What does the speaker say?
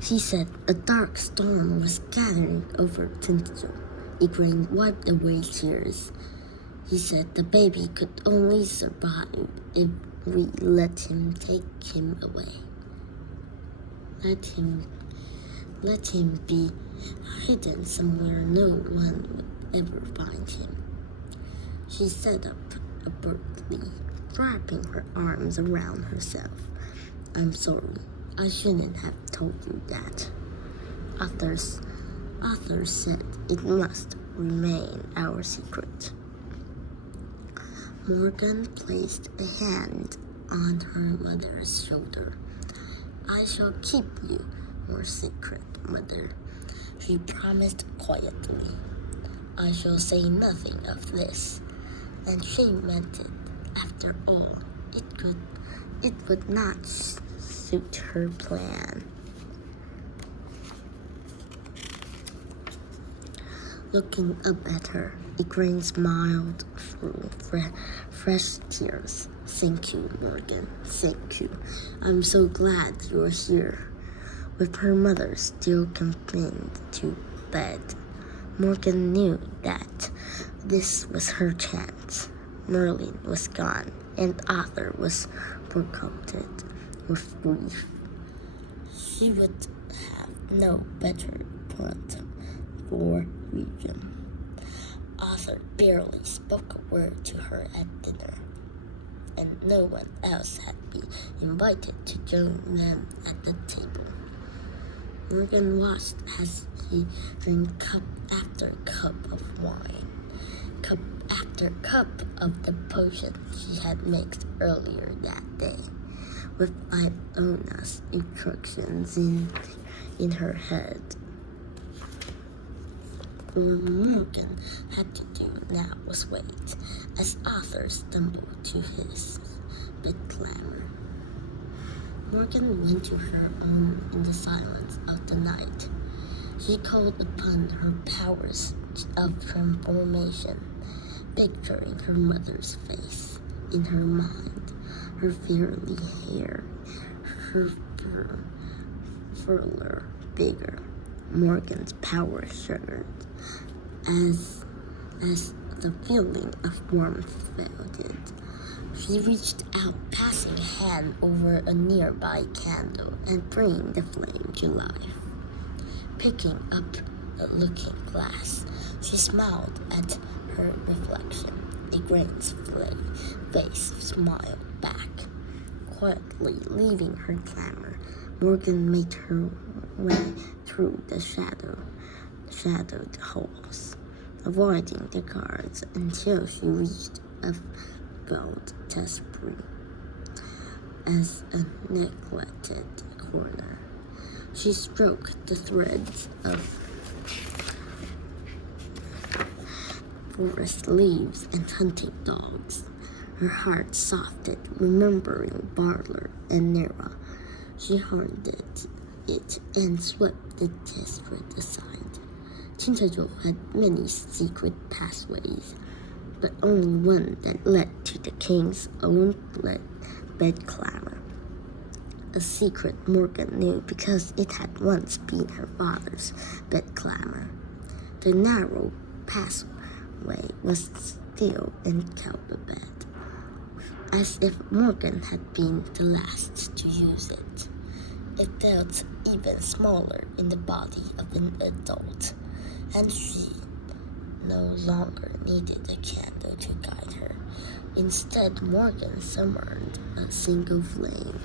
She said a dark storm was gathering over Tinto. Igraine wiped away tears. He said the baby could only survive if we let him take him away. Let him be hidden somewhere no one would ever find him. She sat up abruptly, wrapping her arms around herself. I'm sorry, I shouldn't have told you that. Arthur said it must remain our secret. Morgan placed a hand on her mother's shoulder. I shall keep you your secret, Mother, she promised quietly. I shall say nothing of this. And she meant it. After all, it would not suit her plan. Looking up at her, Igraine smiled through fresh tears. Thank you, Morgan. Thank you. I'm so glad you're here. With her mother still confined to bed, Morgan knew that this was her chance. Merlin was gone, and Arthur was forgotten with grief. She would have no better point for reason. Arthur barely spoke a word to her at dinner, and no one else had been invited to join them at the table. Morgan watched as he drank cup after cup of wine, cup after cup of the potion she had mixed earlier that day, with Iona's instructions in her head. All Morgan had to do now was wait, as Arthur stumbled to his bed clamor. Morgan went to her room in the silence of the night. She called upon her powers of transformation, picturing her mother's face in her mind, her fiery hair, her fuller figure. Morgan's power shuddered as the feeling of warmth faded. She reached out, passing a hand over a nearby candle and bringing the flame to life. Picking up the looking glass, she smiled at her reflection. Igraine's face smiled back. Quietly leaving her clamor, Morgan made her way through the shadowed halls, avoiding the guards until she reached a felt tapestry as a neglected corner. She stroked the threads of forest leaves and hunting dogs. Her heart softened, remembering Bartler and Nera. She haunted it and swept the tapestry aside. Tintajo had many secret pathways, but only one that led to the king's own bed clamor. A secret Morgan knew because it had once been her father's bed clamor. The narrow pathway was still in Calbabed, as if Morgan had been the last to use it. It felt even smaller in the body of an adult, and she no longer needed a candle to guide her. Instead, Morgan summoned a single flame.